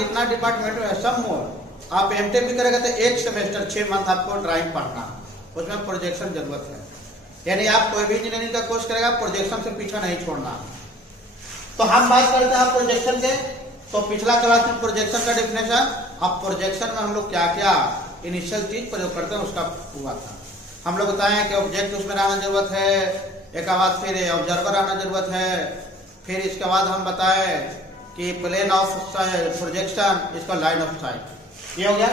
कितना डिपार्टमेंट में सम मोर। आप एमटेक भी करेगा तो एक सेमेस्टर 6 मंथ आपको ड्राइंग पढ़ना, उसमें प्रोजेक्शन जरूरत है। यानी आप कोई भी इंजीनियरिंग का कोर्स करेगा प्रोजेक्शन से पीछा नहीं छोड़ना। तो हम बात करते हैं प्रोजेक्शन के। तो पिछला क्लास में प्रोजेक्शन का डेफिनेशन, अब प्रोजेक्शन में हम लोग क्या क्या इनिशियल चीज प्रयोग करते हैं उसका हुआ था। हम लोग बताएं कि ऑब्जेक्ट उसमें रहना जरूरत है, एक बाद फिर ऑब्जर्वर रहना जरूरत है, फिर इसके बाद हम बताएं कि प्लेन ऑफ प्रोजेक्शन, इसका लाइन ऑफ साइट। ये हो गया।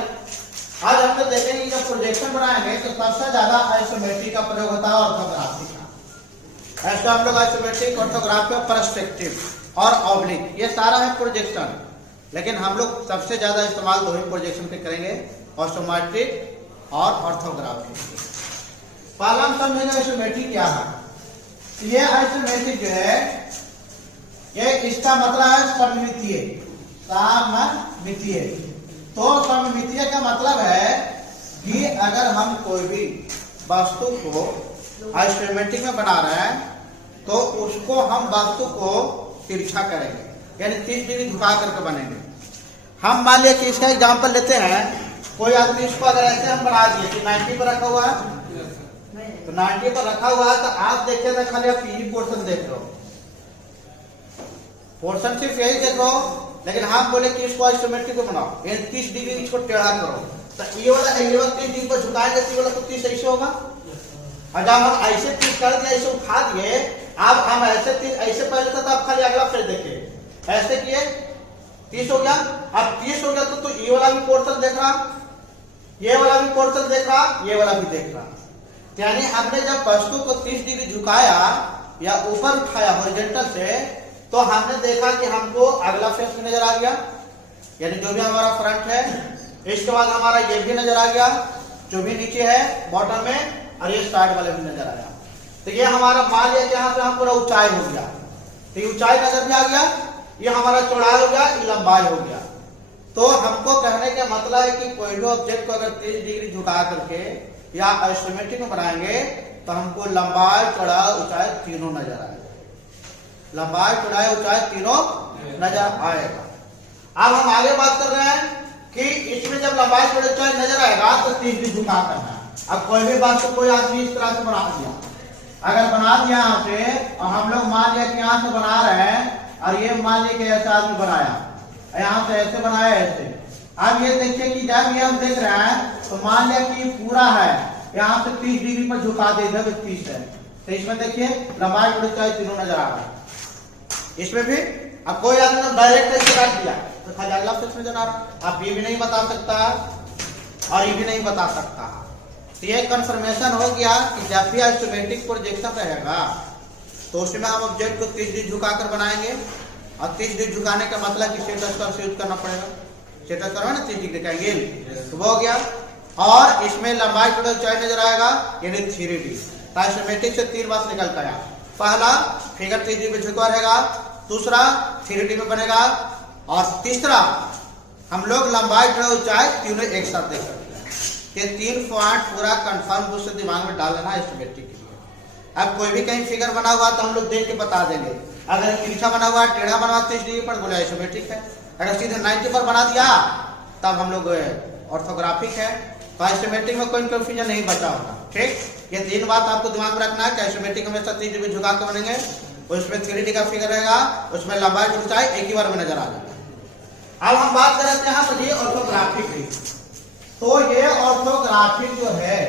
आज हम लोग देखेंगे कि जब प्रोजेक्शन बनाएंगे तो सबसे ज्यादा आइसोमेट्रिक का प्रयोग होता है, ऑर्थोग्राफी का। ऐसा हम लोग आइसोमेट्रिक, ऑर्थोग्राफी और पर्सपेक्टिव और ऑब्लिक, ये सारा है प्रोजेक्शन। लेकिन हम लोग सबसे ज्यादा इस्तेमाल दो ही प्रोजेक्शन के करेंगे, आइसोमेट्रिक और ऑर्थोग्राफी। पहला हम समझेंगे आइसोमेट्रिक क्या है। ये आइसोमेट्रिक जो है, ये इसका मतलब है सममितीय। सममितीय, तो सममितीय का मतलब है कि अगर हम कोई भी वस्तु को आइसोमेट्रिक में बना रहे हैं तो उसको हम वस्तु को तिरछा करेंगे, यानी 30 डिग्री झुका करके बनेंगे। हम मान लिया कि इसका एग्जांपल लेते हैं, कोई आदमी इसको अगर ऐसे हम बना दिए कि 90 पर रखा हुआ है, तो 90 पर रखा हुआ है, तो आप देखिए तो खाली आप यही पोर्शन देख रहे हो, पोर्शन सिर्फ यही देख रहे हो। लेकिन हम बोले कि इसको आइसोमेट्रिक को बनाओ, 30 डिग्री इसको टेढ़ा करो, तो ये वाला 30 डिग्री पर झुकाएंगे तो ये वाला तो 30 ऐसे होगा। और जब हम ऐसे 30 कर दिए, ऐसे उठा दिए, अब हम ऐसे पहले था तो आप खाली अगला फेज देखिए, ऐसे किए 30 हो गया। अब 30 हो गया तो ये वाला भी पोर्शन देख रहा, ये वाला भी पोर्शन देख रहा, ये वाला भी देख रहा। यानी हमने जब वस्तु को 30 डिग्री झुकाया या ऊपर उठाया हॉरिजॉन्टल से, तो हमने देखा कि हमको अगला फेस भी नजर आ गया, यानी जो भी हमारा फ्रंट है। इसके बाद हमारा ये भी नजर आ गया, जो भी नीचे है बॉटम में, और ये साइड वाले भी नजर आया। तो ये हमारा मान लिया कि यहाँ पे हम पूरा ऊंचाई हो गया, तो ये ऊंचाई नजर भी आ गया, ये हमारा चौड़ाई हो गया, ये लंबाई हो गया। तो हमको कहने का मतलब है कि कोई भी ऑब्जेक्ट को अगर 30 डिग्री झुका करके या आइसोमेट्रिक में बनाएंगे तो हमको लंबाई, चौड़ाई, ऊंचाई तीनों नजर आएगा। लंबाई, चौड़ाई, ऊंचाई तीनों नजर आएगा। अब हम आगे बात कर रहे हैं कि इसमें जब लंबाई, चौड़ाई, ऊंचाई नजर आएगा तो 30 डिग्री झुका करना है। अब कोई भी बात को कोई आदमी इस तरह से बना दिया, अगर बना दिया यहाँ पे, और हम लोग मान लिया कि यहाँ से बना रहे हैं, और ये मान लिया कि ऐसा आदमी बनाया, यहाँ से ऐसे बनाया ऐसे। अब ये देखिए कि जब ये हम देख रहे हैं तो मान लिया कि ये पूरा है, यहाँ से 30 डिग्री पर झुका दे, इधर 30 है, तो इसमें देखिए लंबाई, ऊंचाई तीनों नजर आ रहा है। इसमें भी अब कोई आदमी डायरेक्ट ऐसे रख दिया तो खाली अगला फेस नजर आ रहा। आप ये भी नहीं बता सकता और ये भी नहीं बता सकता। तो ये कंफर्मेशन हो गया कि जब भी आइसोमेट्रिक प्रोजेक्शन रहेगा तो उसमें हम ऑब्जेक्ट को 30 डिग्री झुकाकर बनाएंगे, और 30 डिग्री झुकाने का मतलब कि सेट स्क्वायर से यूज करना पड़ेगा। सेट स्क्वायर है ना 30 डिग्री का एंगल, तो वो हो गया। और इसमें लंबाई, चौड़ाई, ऊंचाई नजर आएगा, यानी 3D। आइसोमेट्रिक से 3 बात निकल कर आया। पहला फिगर 30 डिग्री में झुका रहेगा, दूसरा 3D में बनेगा, और तीसरा हम लोग लंबाई, चौड़ाई, ऊंचाई तीनों एक साथ देख सकते हैं। ये 3 पॉइंट पूरा कंफर्म रूप से दिमाग में डाल लेना आइसोमेट्रिक के लिए। अब कोई भी कहीं फिगर बना हुआ तो हम लोग देख के बता देंगे, अगर तिरछा बना हुआ, टेढ़ा बना 30 डिग्री पर, बोले आइसोमेट्रिक है। अगर सीधे 90 पर बना दिया तब हम लोग ऑर्थोग्राफिक है। तो आइसोमेट्रिक में कोई कंफ्यूजन नहीं बचा होगा। ठीक, ये 3 बात आपको दिमाग में रखना है कि आइसोमेट्रिक हमेशा 30 डिग्री झुका के बनेंगे, उसमें 3D का फिगर रहेगा, उसमें लंबाई, ऊंचाई एक ही बार में नजर आ जाएगा। अब हम बात कर रहे हैं ये ऑर्थोग्राफिक की। तो ये ऑर्थोग्राफिक जो है,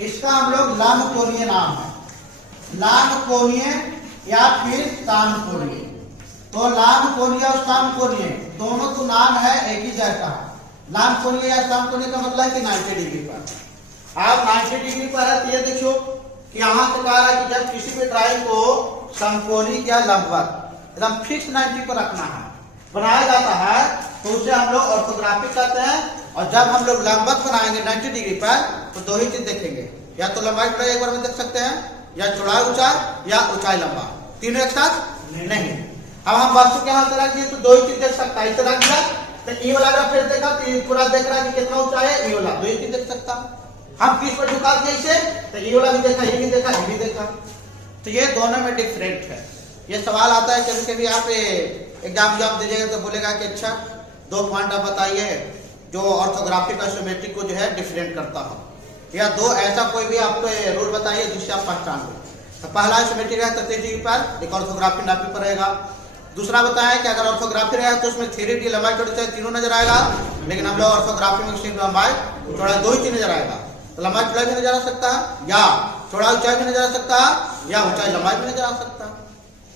इसका हम लोग लंबकोणीय नाम है, लंबकोणीय या फिर समकोणीय। तो लंबकोणीय और समकोणीय दोनों तो नाम है एक ही जैसा है। लंबकोणीय या समकोणीय का मतलब है कि 90 डिग्री पर। आप 90 डिग्री पर है तो ये देखियो कि यहाँ से कह रहा है कि जब किसी भी ड्राइंग को समकोणीय या लंबवत एकदम फिक्स 90 पर रखना है, बनाया जाता है, तो उसे हम लोग ऑर्थोग्राफिक कहते हैं। और जब हम लोग लंबवत बनाएंगे 90 डिग्री पर, तो 2 ही चीज देखेंगे, या तो लंबाई, चौड़ाई एक बार में देख सकते हैं, या चौड़ाई, ऊंचाई, या ऊंचाई, लंबा, तीनों एक साथ नहीं। अब हम वस्तु के यहाँ से रख दिए तो 2 ही चीज देख सकता है। इसे रख दिया तो ये वाला अगर फिर देखा तो पूरा देख रहा है कि कितना ऊंचाई है, ये वाला 2 ही चीज देख सकता। हम 30 पर झुका दिए इसे तो ये वाला भी देखा, ये भी देखा, ये भी देखा। तो ये दोनों में डिफरेंट है। ये सवाल आता है कभी कभी आप एग्जाम जब दीजिएगा तो बोलेगा कि अच्छा दो पॉइंट आप बताइए जो ऑर्थोग्राफिक आइसोमेट्रिक को जो है डिफरेंट करता हो, या दो ऐसा कोई भी आपको रूल बताइए जिससे आप पहचान लो। तो पहला आइसोमेट्रिक है 33 डिग्री पर, एक ऑर्थोग्राफी नापी पर रहेगा। दूसरा बताया कि अगर ऑर्थोग्राफी रहेगा तो उसमें 3D लंबाई चौड़ाई चाहे तीनों नजर आएगा, लेकिन हम लोग ऑर्थोग्राफी में सिर्फ लंबाई चौड़ाई दो ही चीज नजर आएगा। तो लंबाई चौड़ाई भी नजर आ सकता है, या चौड़ाई ऊंचाई भी नजर आ सकता है, या ऊंचाई लंबाई भी नजर आ सकता है,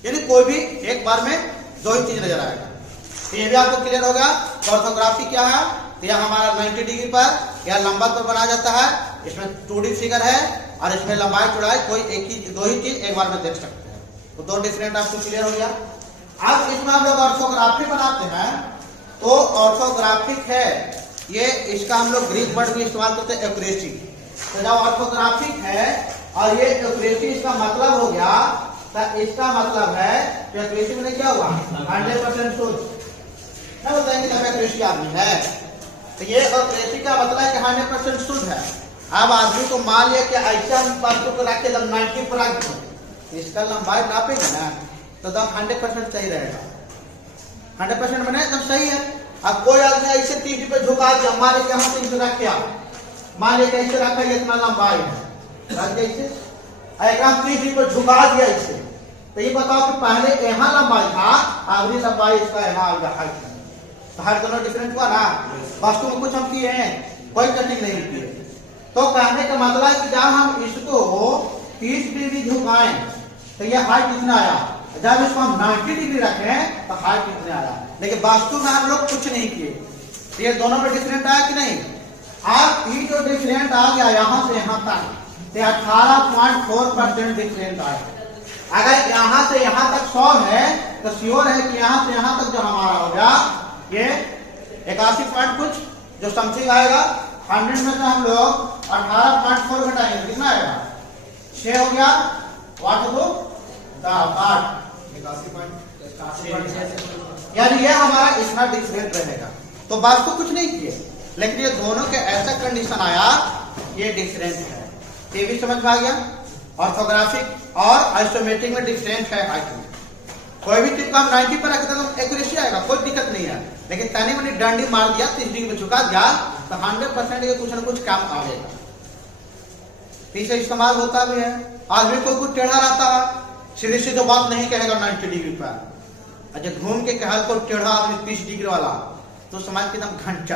यानी कोई भी एक बार में दो ही चीज नजर आएगा। तो ये भी आपको क्लियर होगा। ऑर्थोग्राफी क्या है? तो यह हमारा 90 डिग्री पर या लंबा पर बनाया जाता है। इसमें 2D फिगर है और इसमें लंबाई चौड़ाई कोई एक ही दो ही चीज एक बार में देख सकते हैं। तो दो डिफरेंट आपको क्लियर हो गया। अब इसमें हम लोग ऑर्थोग्राफी बनाते हैं, तो ऑर्थोग्राफिक है ये, इसका हम लोग ग्रीक वर्ड भी इस्तेमाल करते हैं एक्यूरेसी। तो जब ऑर्थोग्राफिक है और ये एक्यूरेसी इसका मतलब हो गया, तो इसका मतलब है कि एक्यूरेसी में क्या हुआ 100% शुद्ध। क्या बताएंगे जब एक्यूरेसी आदमी है, तो ये एक्यूरेसी का मतलब है कि 100% शुद्ध है। अब आदमी को मान लिया कि ऐसा हम वस्तु को रख के जब 90 पर रख दो, इसका लंबाई नापेगा ना तो दम 100% सही रहेगा। 100% बने एकदम सही है। अब कोई आदमी ऐसे 30 पे झुका दिया, मान लिया यहाँ से इसे रख, मान लिया कैसे रखा, ये इतना लंबाई है, रख दिया इसे, एक 30 पे झुका दिया इसे, तो ये बताओ कि पहले यहाँ लंबाई था, आखिरी लंबाई इसका यहाँ आ गया। तो हर दोनों डिफरेंट हुआ ना। वास्तव में कुछ हम किए हैं, कोई कटिंग नहीं किए। तो कहने का मतलब है कि जब हम इसको 30 डिग्री झुकाएं तो ये हाइट कितना आया, जब इसको हम 90 डिग्री रखें तो हाइट कितने आया। लेकिन वास्तव में हम लोग कुछ नहीं किए। ये दोनों में डिफरेंट आया कि नहीं? आप ये जो डिफरेंट आ गया यहाँ से यहाँ तक, तो 18.4% डिफरेंट आया। अगर यहाँ से यहाँ तक 100 है तो श्योर है कि यहाँ से यहाँ तक जो हमारा हो गया ये 81 पॉइंट कुछ जो समथिंग आएगा। 100 में से हम लोग 18.4 घटाएंगे, कितना आएगा 6 हो गया, 8 दो 8, यानी ये हमारा इतना डिफरेंट रहेगा। तो बात तो कुछ नहीं किए, लेकिन ये दोनों के ऐसा कंडीशन आया ये डिफरेंट है। ये भी समझ में आ गया। ऑर्थोग्राफिक और आइसोमेट्रिक में डिफरेंट है हाइट में। कोई भी टिप का हम 90 पर रखते तो एक्यूरेसी आएगा, कोई दिक्कत नहीं है। लेकिन तनी मनी डंडी मार दिया, 30 डिग्री में झुका दिया तो 100% ये कुछ ना कुछ काम आएगा। इसे इस्तेमाल होता भी है। आदमी कोई कुछ टेढ़ा रहता है, सीधी सीधी बात नहीं कहेगा 90 डिग्री पर। अच्छा घूम के कहा को टेढ़ा आदमी 30 डिग्री वाला तो समाज के एकदम घंटा